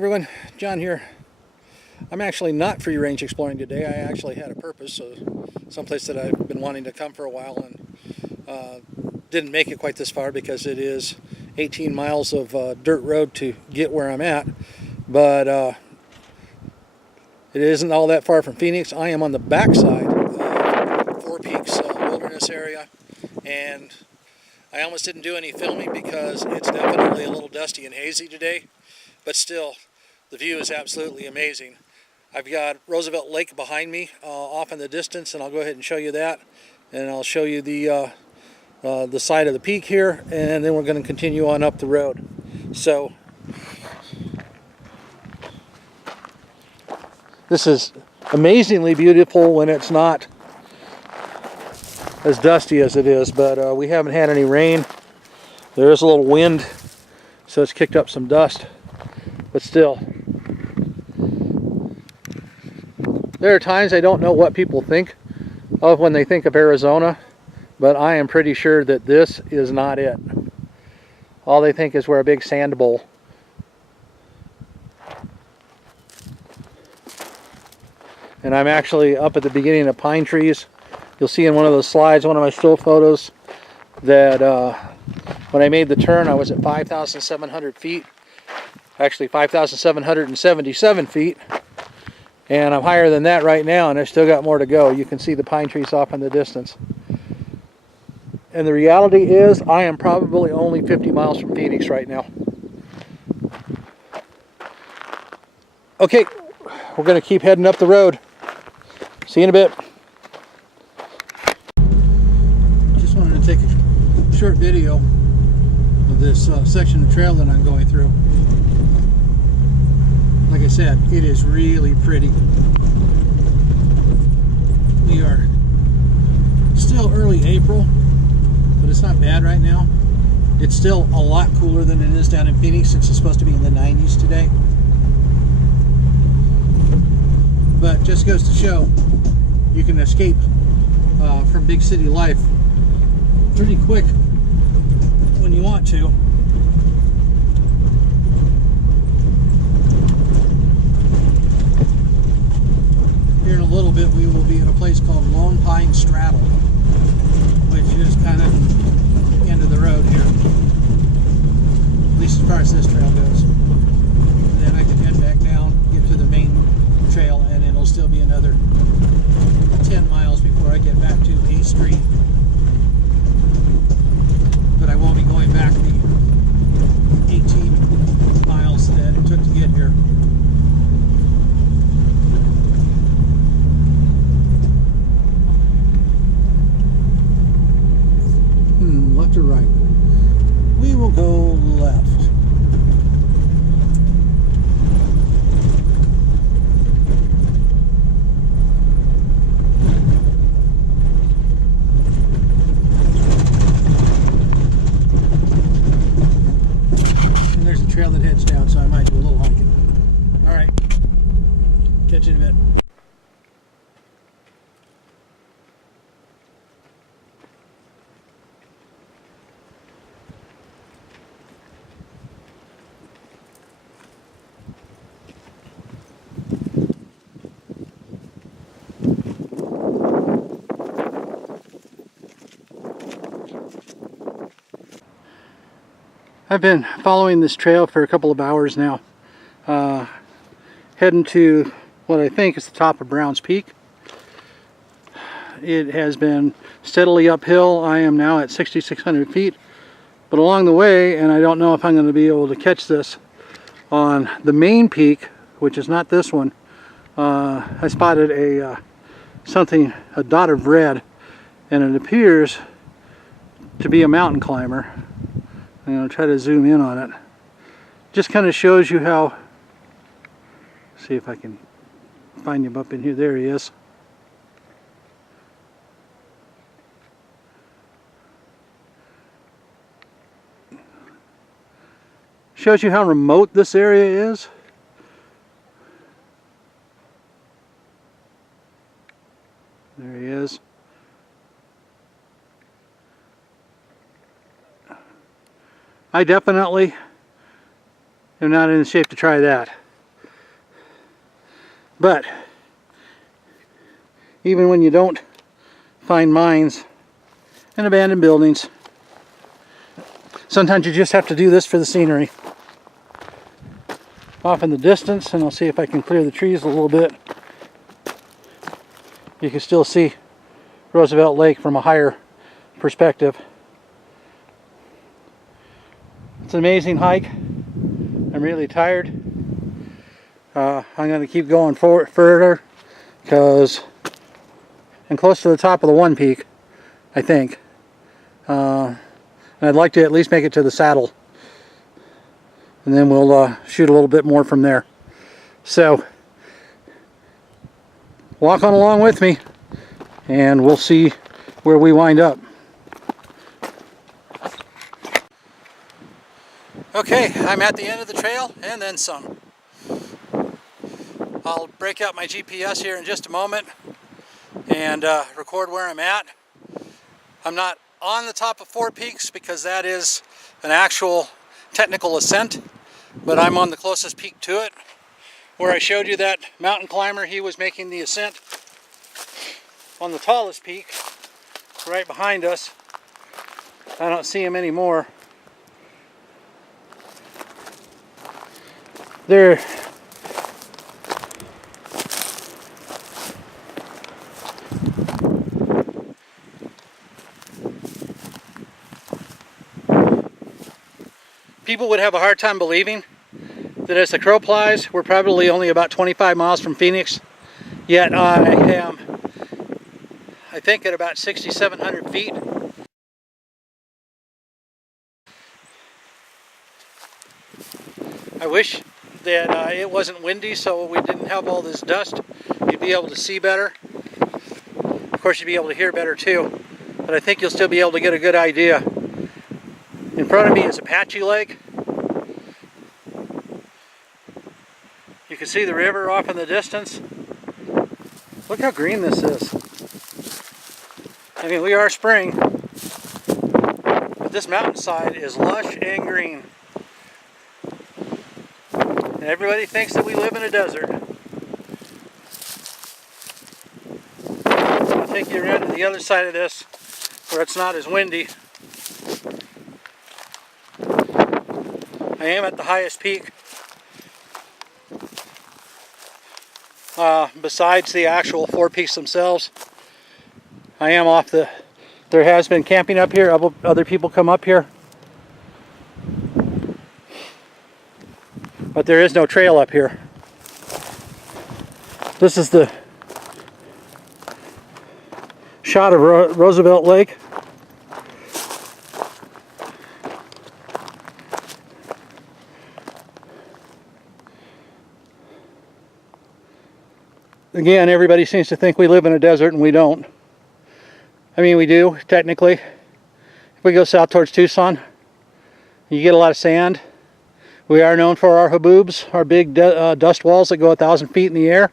everyone, John here. I'm actually not free range exploring today. I actually had a purpose, so someplace that I've been wanting to come for a while and didn't make it quite this far because it is 18 miles of dirt road to get where I'm at. But it isn't all that far from Phoenix. I am on the backside of Four Peaks wilderness area, and I almost didn't do any filming because it's definitely a little dusty and hazy today, but still, the view is absolutely amazing. I've got Roosevelt Lake behind me off in the distance, and I'll go ahead and show you that, and I'll show you the side of the peak here, and then we're going to continue on up the road. So this is amazingly beautiful when it's not as dusty as it is, but we haven't had any rain. There is a little wind, so it's kicked up some dust, but still. There are times I don't know what people think of when they think of Arizona, but I am pretty sure that this is not it. All they think is we're a big sand bowl. And I'm actually up at the beginning of pine trees. You'll see in one of those slides, one of my still photos, that when I made the turn I was at 5,700 feet. Actually 5,777 feet. And I'm higher than that right now, and I still got more to go. You can see the pine trees off in the distance. And the reality is, I am probably only 50 miles from Phoenix right now. Okay, we're going to keep heading up the road. See you in a bit. Just wanted to take a short video of this section of trail that I'm going through. Like I said, it is really pretty. We are still early April, but it's not bad right now. It's still a lot cooler than it is down in Phoenix, since it's supposed to be in the 90s today. But just goes to show you can escape from big city life pretty quick when you want to. Here in a little bit we will be at a place called Lone Pine Straddle, which is kind of the end of the road here, at least as far as this trail goes. And then I can head back down, get to the main trail, and it'll still be another 10 miles before I get back to A Street. But I won't be going back the 18 miles that it took to get here. Left or right? We will go left. And there's a trail that heads down, so I might do a little hiking. All right, catch you in a bit. I've been following this trail for a couple of hours now, heading to what I think is the top of Browns Peak. It has been steadily uphill. I am now at 6,600 feet, but along the way, and I don't know if I'm going to be able to catch this on the main peak, which is not this one, I spotted a dot of red, and it appears to be a mountain climber. I'm going to try to zoom in on it. Just kind of shows you how, see if I can find him up in here. There he is. Shows you how remote this area is. There he is. I definitely am not in shape to try that. But even when you don't find mines and abandoned buildings, sometimes you just have to do this for the scenery. Off in the distance, and I'll see if I can clear the trees a little bit, you can still see Roosevelt Lake from a higher perspective. It's an amazing hike. I'm really tired. I'm going to keep going further because I'm close to the top of the one peak, I think. And I'd like to at least make it to the saddle. And then we'll shoot a little bit more from there. So, walk on along with me, and we'll see where we wind up. Okay, I'm at the end of the trail, and then some. I'll break out my GPS here in just a moment and record where I'm at. I'm not on the top of Four Peaks because that is an actual technical ascent, but I'm on the closest peak to it. Where I showed you that mountain climber, he was making the ascent on the tallest peak right behind us. I don't see him anymore. There. People would have a hard time believing that as the crow flies, we're probably only about 25 miles from Phoenix, yet I am, I think, at about 6,700 feet. I wish that it wasn't windy, so we didn't have all this dust. You'd be able to see better. Of course, you'd be able to hear better too, but I think you'll still be able to get a good idea. In front of me is Apache Lake. You can see the river off in the distance. Look how green this is. I mean, we are spring, but this mountainside is lush and green. And everybody thinks that we live in a desert. I'll take you around to the other side of this where it's not as windy. I am at the highest peak. Besides the actual Four Peaks themselves, I am off the... There has been camping up here. Other people come up here. But there is no trail up here. This is the shot of Roosevelt Lake. Again, everybody seems to think we live in a desert, and we don't. I mean, we do, technically. If we go south towards Tucson, you get a lot of sand. We are known for our haboobs, our big dust walls that go 1,000 feet in the air.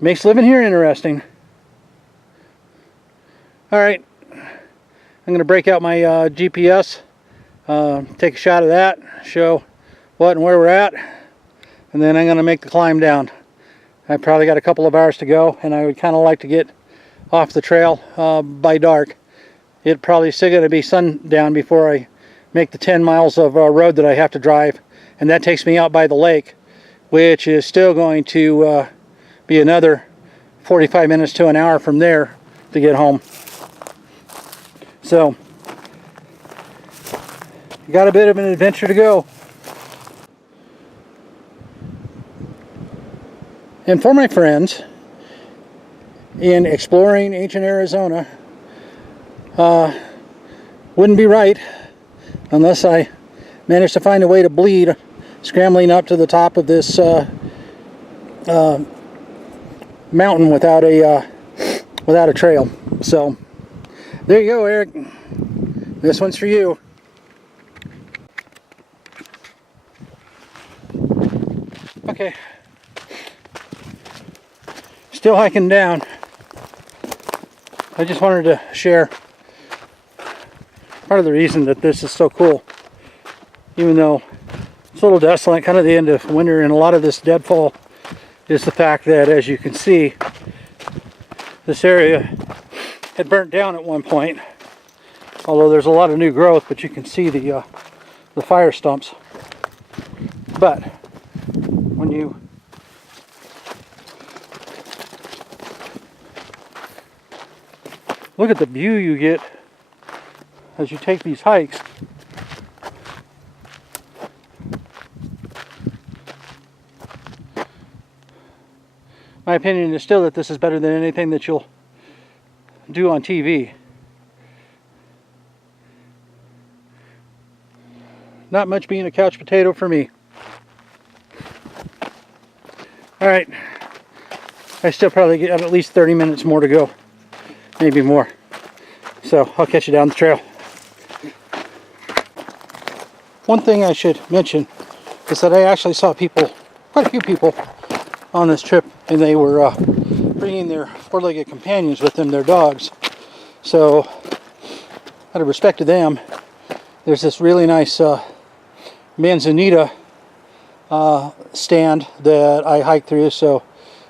Makes living here interesting. Alright, I'm going to break out my GPS, take a shot of that, show what and where we're at, and then I'm going to make the climb down. I've probably got a couple of hours to go, and I would kind of like to get off the trail by dark. It's probably still going to be sundown before I make the 10 miles of road that I have to drive, and that takes me out by the lake, which is still going to be another 45 minutes to an hour from there to get home. So, got a bit of an adventure to go. And for my friends in exploring ancient Arizona, wouldn't be right unless I managed to find a way to bleed scrambling up to the top of this mountain without a trail. So there you go, Eric. This one's for you. Okay. Still hiking down. I just wanted to share part of the reason that this is so cool, even though it's a little desolate, kind of the end of winter, and a lot of this deadfall is the fact that, as you can see, this area had burnt down at one point. Although there's a lot of new growth, but you can see the fire stumps. But when you look at the view you get as you take these hikes, my opinion is still that this is better than anything that you'll do on TV. Not much being a couch potato for me. Alright, I still probably get at least 30 minutes more to go, maybe more. So I'll catch you down the trail. One thing I should mention is that I actually saw people, quite a few people on this trip, and they were bringing their four-legged companions with them, their dogs. So out of respect to them, there's this really nice manzanita stand that I hiked through, so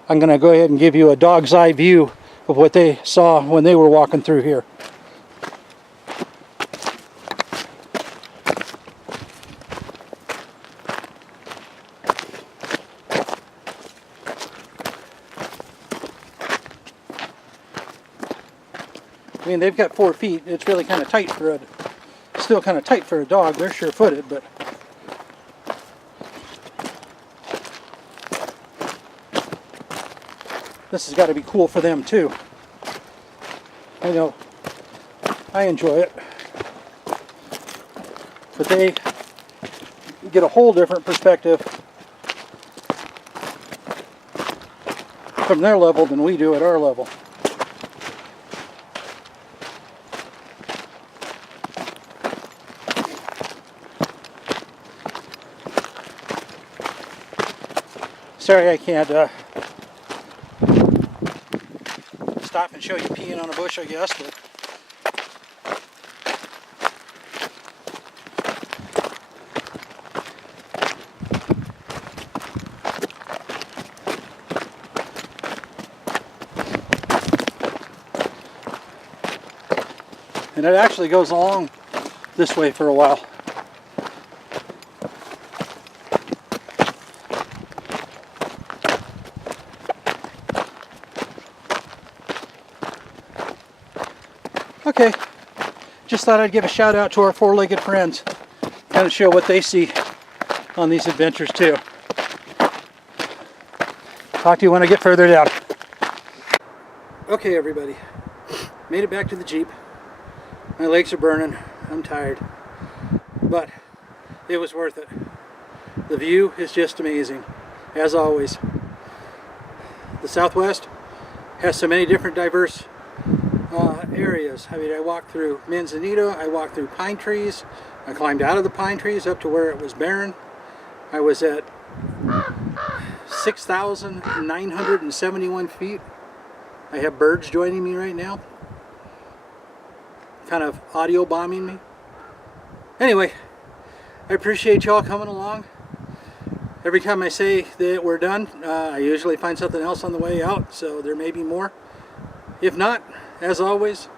I'm going to go ahead and give you a dog's eye view of what they saw when they were walking through here. I mean, they've got 4 feet. It's really kind of tight for a, still kind of tight for a dog. They're sure-footed, but this has got to be cool for them too. I know I enjoy it, but they get a whole different perspective from their level than we do at our level. Sorry I can't stop and show you peeing on a bush, I guess, but and it actually goes along this way for a while. Okay, just thought I'd give a shout out to our four-legged friends, kind of show what they see on these adventures too. Talk to you when I get further down. Okay everybody, made it back to the Jeep. My legs are burning, I'm tired, but it was worth it. The view is just amazing, as always. The Southwest has so many different diverse areas. I mean, I walked through manzanita, I walked through pine trees, I climbed out of the pine trees up to where it was barren. I was at 6,971 feet. I have birds joining me right now, kind of audio bombing me. Anyway, I appreciate y'all coming along. Every time I say that we're done, I usually find something else on the way out, so there may be more. If not, as always,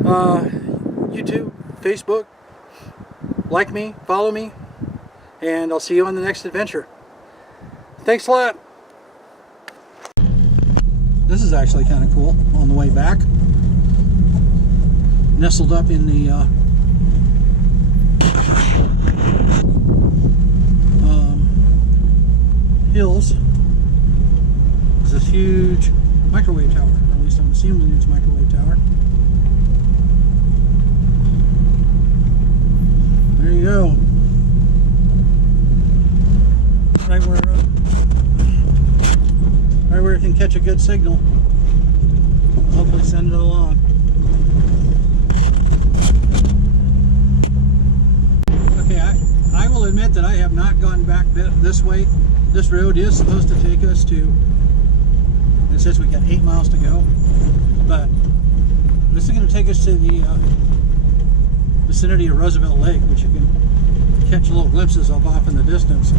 YouTube, Facebook, like me, follow me, and I'll see you on the next adventure. Thanks a lot. This is actually kind of cool on the way back. Nestled up in the hills is this huge microwave tower. At least I'm assuming it's a microwave tower. There you go. Right where it can catch a good signal. Hopefully send it along. Okay, I will admit that I have not gone back this way. This road is supposed to take us to, it says we got 8 miles to go, but this is going to take us to the vicinity of Roosevelt Lake, which you can catch little glimpses of off in the distance.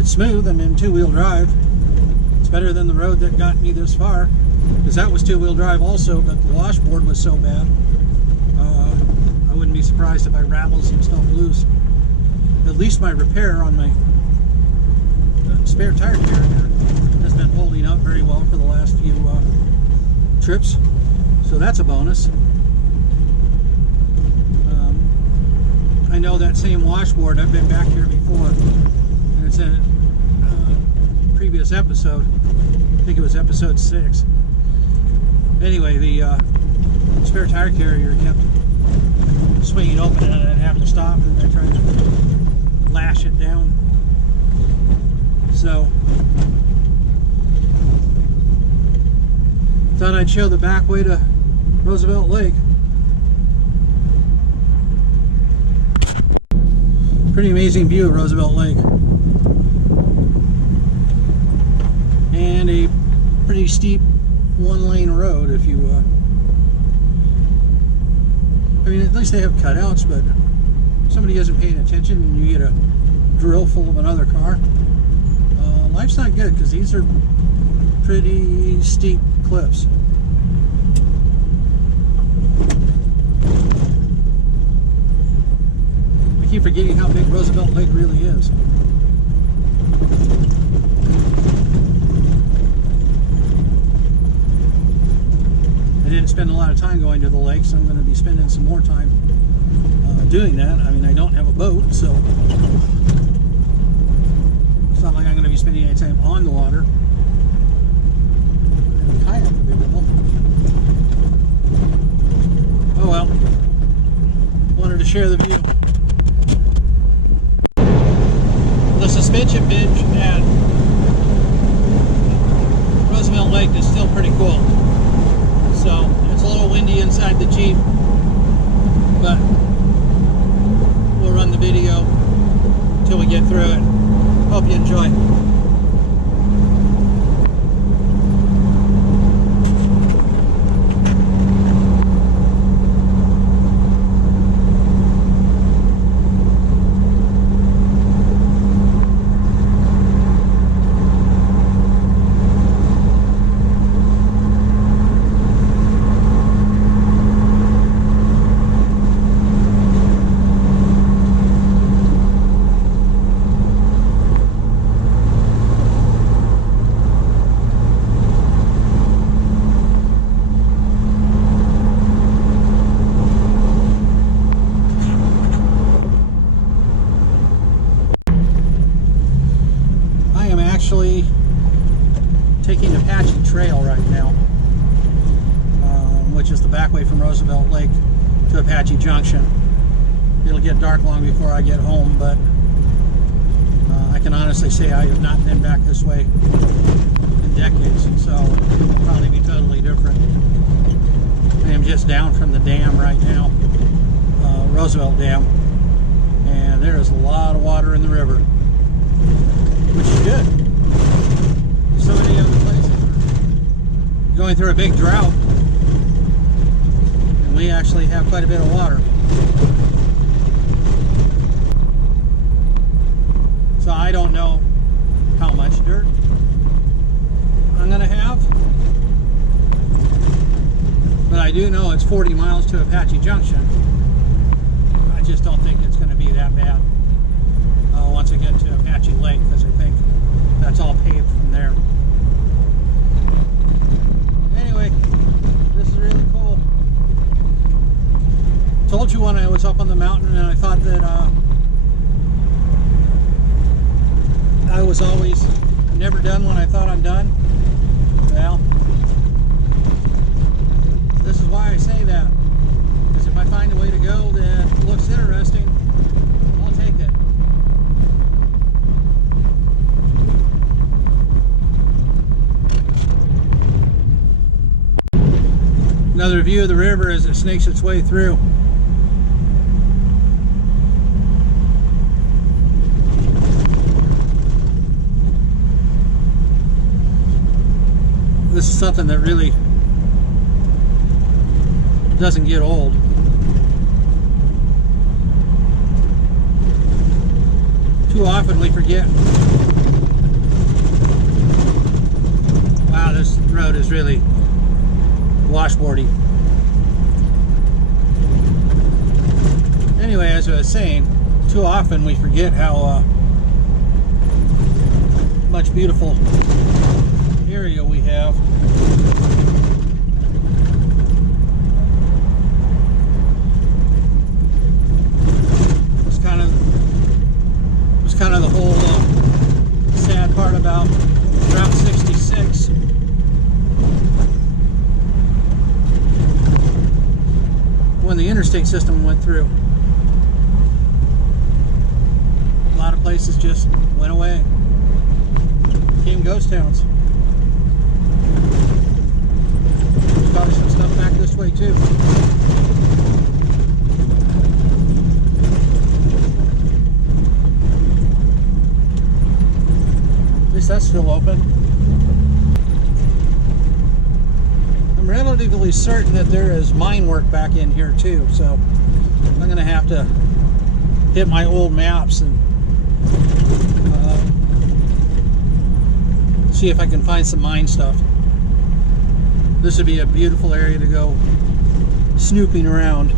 It's smooth. I'm in two-wheel drive. It's better than the road that got me this far, because that was two-wheel drive also, but the washboard was so bad. I wouldn't be surprised if I rattled some stuff loose. At least my repair on my spare tire carrier has been holding up very well for the last few trips, so that's a bonus. I know that same washboard, I've been back here before, and it's in a previous episode. I think it was episode 6. Anyway, the spare tire carrier kept swinging open and I'd have to stop and they're trying to lash it down. So, thought I'd show the back way to Roosevelt Lake. Pretty amazing view of Roosevelt Lake. And a pretty steep one-lane road if you I mean, at least they have cutouts, but if somebody isn't paying attention and you get a drill full of another car, life's not good, because these are pretty steep cliffs. I keep forgetting how big Roosevelt Lake really is. I didn't spend a lot of time going to the lake, so I'm going to be spending some more time doing that. I mean, I don't have a boat, so it's not like I'm going to be spending any time on the water. And a kayak available. Oh well. Wanted to share the view. The suspension bench at Roosevelt Lake is still pretty cool. So, it's a little windy inside the Jeep, but we'll run the video until we get through it. Hope you enjoy. Actually taking Apache Trail right now, which is the back way from Roosevelt Lake to Apache Junction. It'll get dark long before I get home, but I can honestly say I have not been back this way in decades, so it will probably be totally different. I am just down from the dam right now, Roosevelt Dam, and there is a lot of water in the river, which is good. So many other places are going through a big drought, and we actually have quite a bit of water. So I don't know how much dirt I'm going to have, but I do know it's 40 miles to Apache Junction. I just don't think it's going to be that bad once I get to Apache Lake, because I think that's all paved from there. Anyway, this is really cool. Told you when I was up on the mountain and I thought that I was always never done when I thought I'm done. Well, this is why I say that. Because if I find a way to go that looks interesting, I'll take it. Another view of the river as it snakes its way through. This is something that really doesn't get old. Too often we forget is really washboardy. Anyway, as I was saying, too often we forget how much beautiful area we have. It's kind of the whole sad part about Route 66. When the interstate system went through, a lot of places just went away, became ghost towns. There's probably some stuff back this way too. At least that's still open. I'm relatively certain that there is mine work back in here too, so I'm going to have to hit my old maps and see if I can find some mine stuff. This would be a beautiful area to go snooping around.